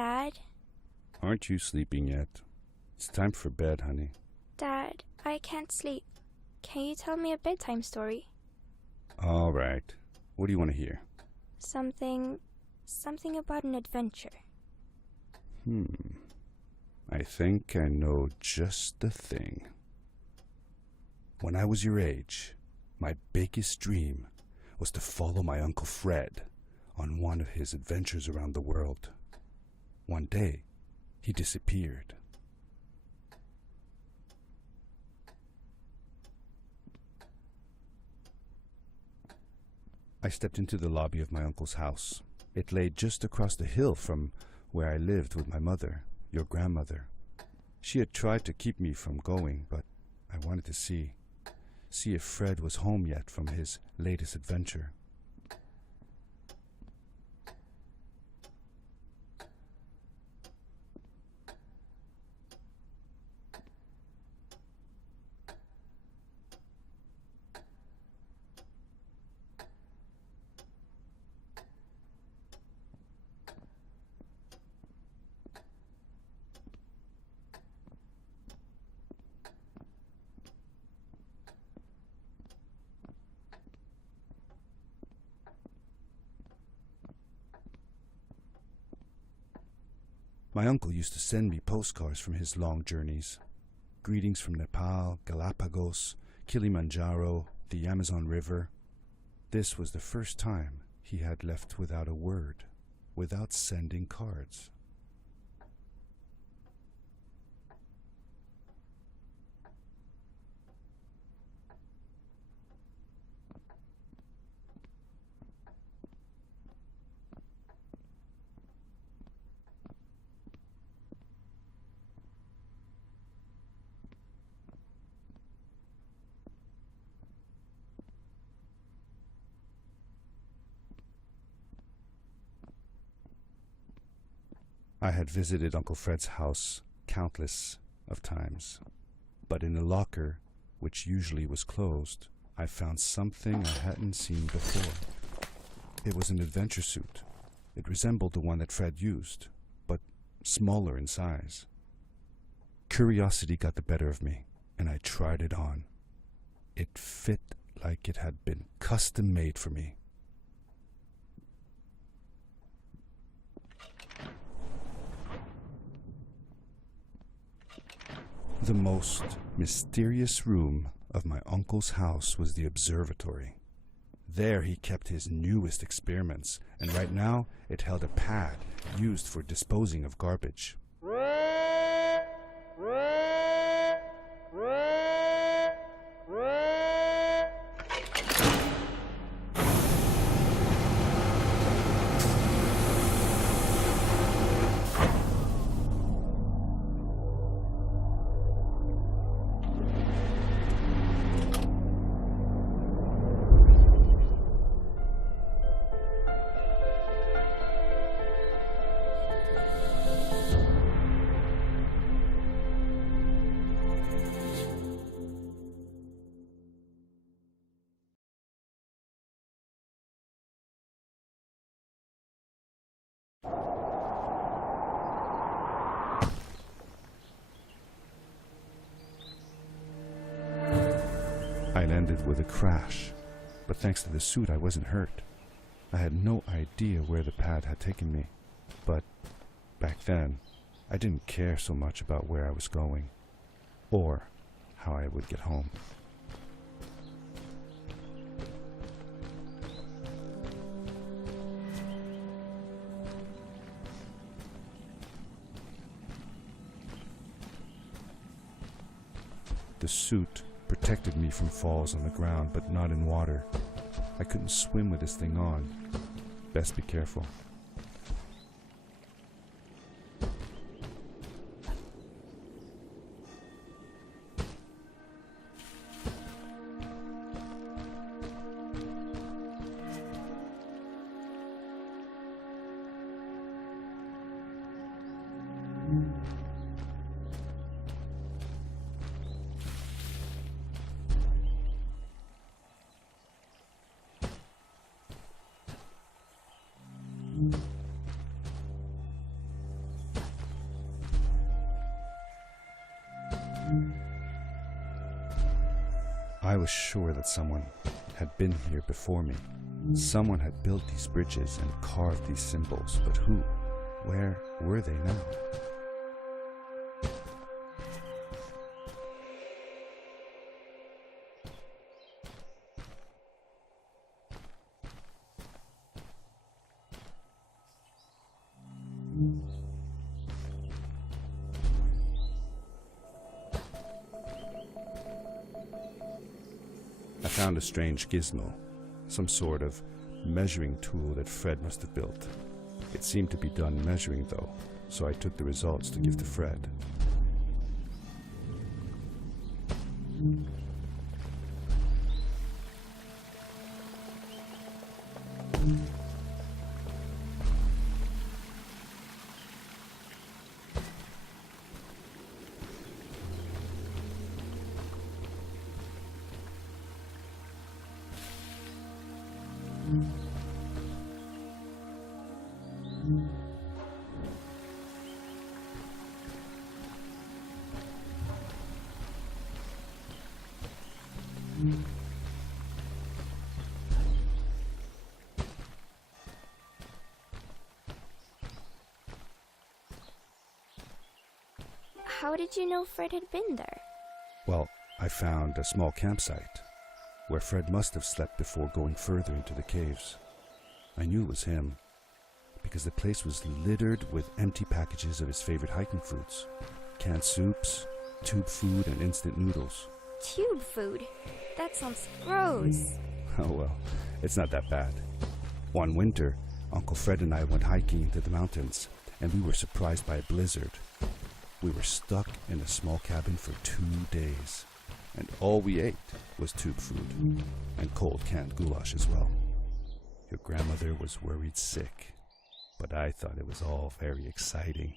Dad? Aren't you sleeping yet? It's time for bed, honey. Dad, I can't sleep. Can you tell me a bedtime story? All right. What do you want to hear? Something about an adventure. I think I know just the thing. When I was your age, my biggest dream was to follow my Uncle Fred on one of his adventures around the world. One day, he disappeared. I stepped into the lobby of my uncle's house. It lay just across the hill from where I lived with my mother, your grandmother. She had tried to keep me from going, but I wanted to see if Fred was home yet from his latest adventure. My uncle used to send me postcards from his long journeys. Greetings from Nepal, Galapagos, Kilimanjaro, the Amazon River. This was the first time he had left without a word, without sending cards. I had visited Uncle Fred's house countless of times, but in a locker, which usually was closed, I found something I hadn't seen before. It was an adventure suit. It resembled the one that Fred used, but smaller in size. Curiosity got the better of me, and I tried it on. It fit like it had been custom made for me. The most mysterious room of my uncle's house was the observatory. There he kept his newest experiments, and right now it held a pad used for disposing of garbage. I landed with a crash, but thanks to the suit I wasn't hurt. I had no idea where the pad had taken me, but back then I didn't care so much about where I was going, or how I would get home. The suit protected me from falls on the ground, but not in water. I couldn't swim with this thing on. Best be careful. I was sure that someone had been here before me. Someone had built these bridges and carved these symbols, but who? Where were they now? I found a strange gizmo, some sort of measuring tool that Fred must have built. It seemed to be done measuring though, so I took the results to give to Fred. How did you know Fred had been there? Well, I found a small campsite where Fred must have slept before going further into the caves. I knew it was him because the place was littered with empty packages of his favorite hiking foods. Canned soups, tube food, and instant noodles. Tube food? That sounds gross. Oh well, it's not that bad. One winter, Uncle Fred and I went hiking into the mountains, and we were surprised by a blizzard. We were stuck in a small cabin for 2 days, and all we ate was tube food, and cold canned goulash as well. Your grandmother was worried sick, but I thought it was all very exciting.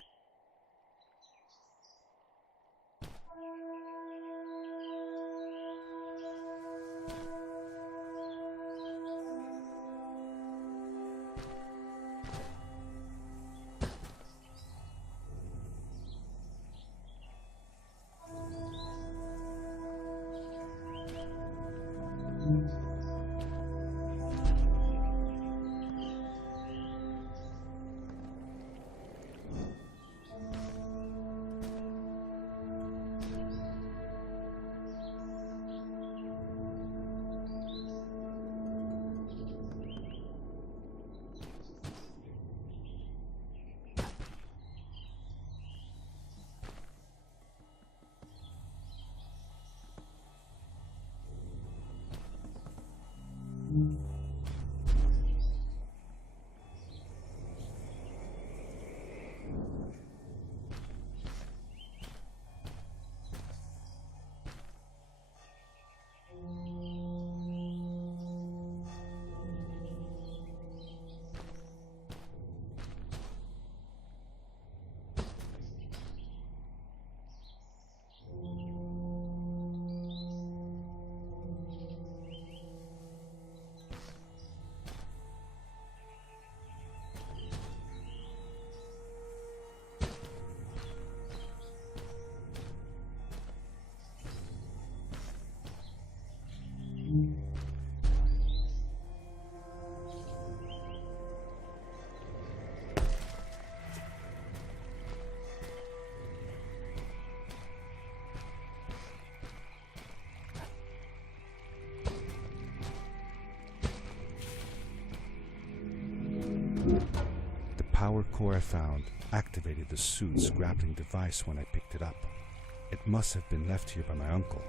The power core I found activated the suit's grappling device when I picked it up. It must have been left here by my uncle.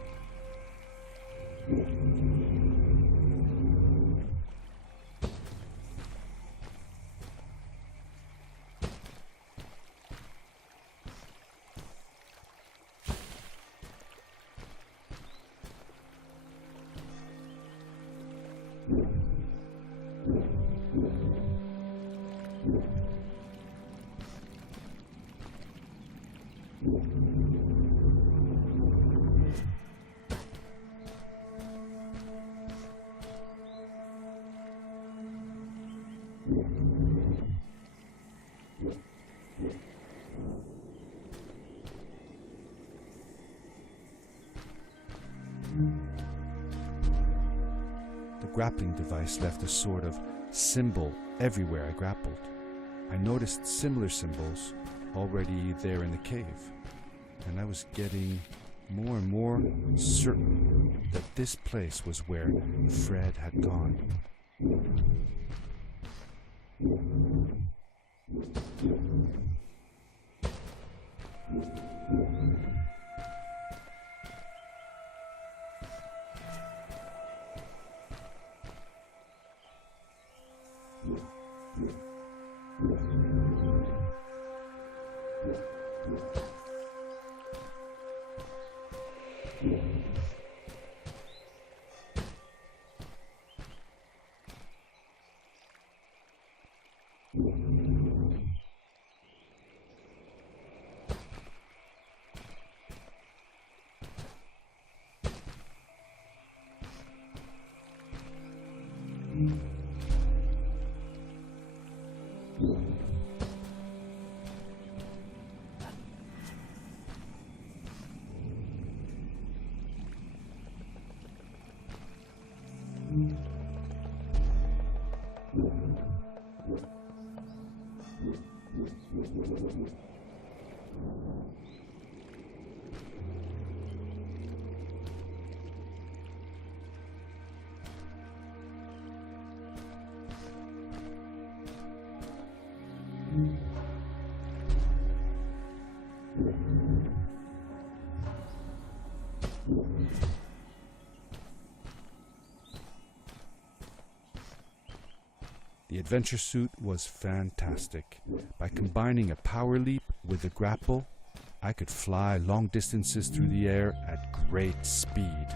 grappling device left a sort of symbol everywhere I grappled. I noticed similar symbols already there in the cave, and I was getting more and more certain that this place was where Fred had gone. The adventure suit was fantastic. By combining a power leap with a grapple, I could fly long distances through the air at great speed.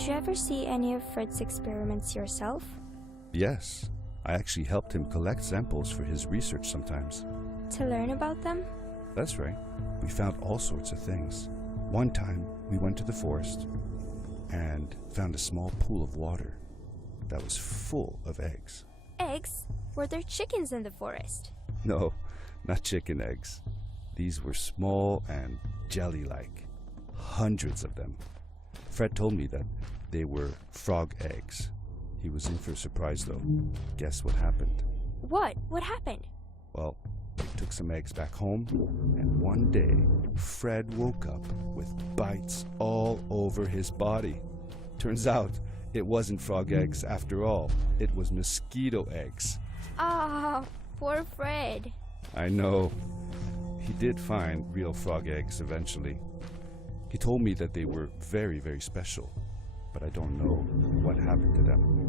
Did you ever see any of Fred's experiments yourself? Yes, I actually helped him collect samples for his research sometimes. To learn about them? That's right. We found all sorts of things. One time, we went to the forest and found a small pool of water that was full of eggs. Eggs? Were there chickens in the forest? No, not chicken eggs. These were small and jelly-like. Hundreds of them. Fred told me that they were frog eggs. He was in for a surprise though. Guess what happened? What? What happened? Well, we took some eggs back home, and one day, Fred woke up with bites all over his body. Turns out, it wasn't frog eggs after all. It was mosquito eggs. Ah, poor Fred. I know. He did find real frog eggs eventually. He told me that they were very, very special, but I don't know what happened to them.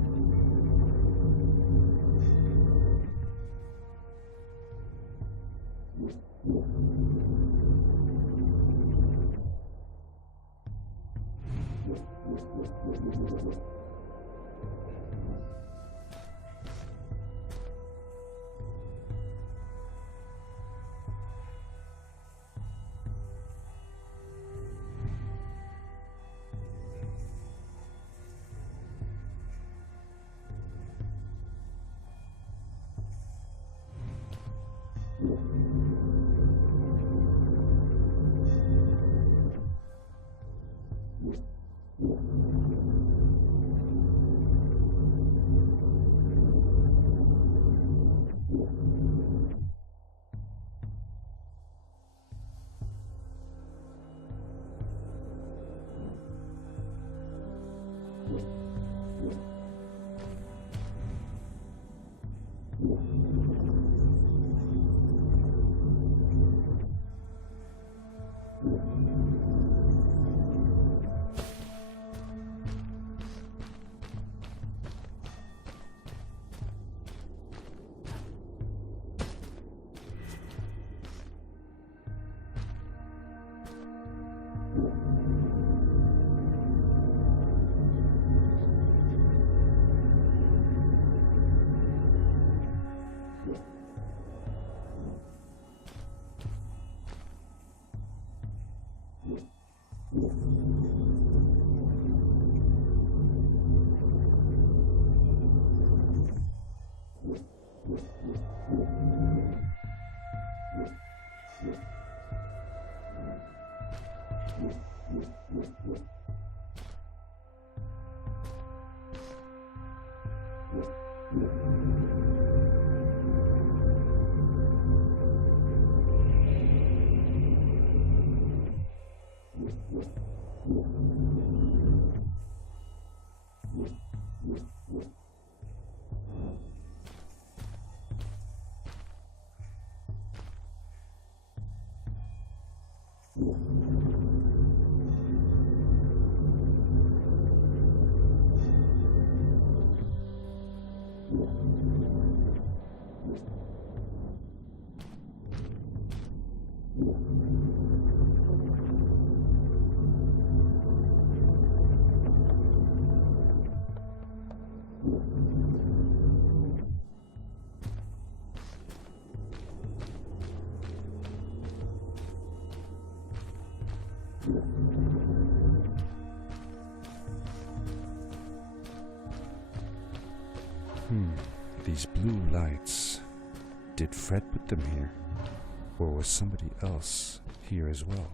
These blue lights. Did Fred put them here? Or was somebody else here as well?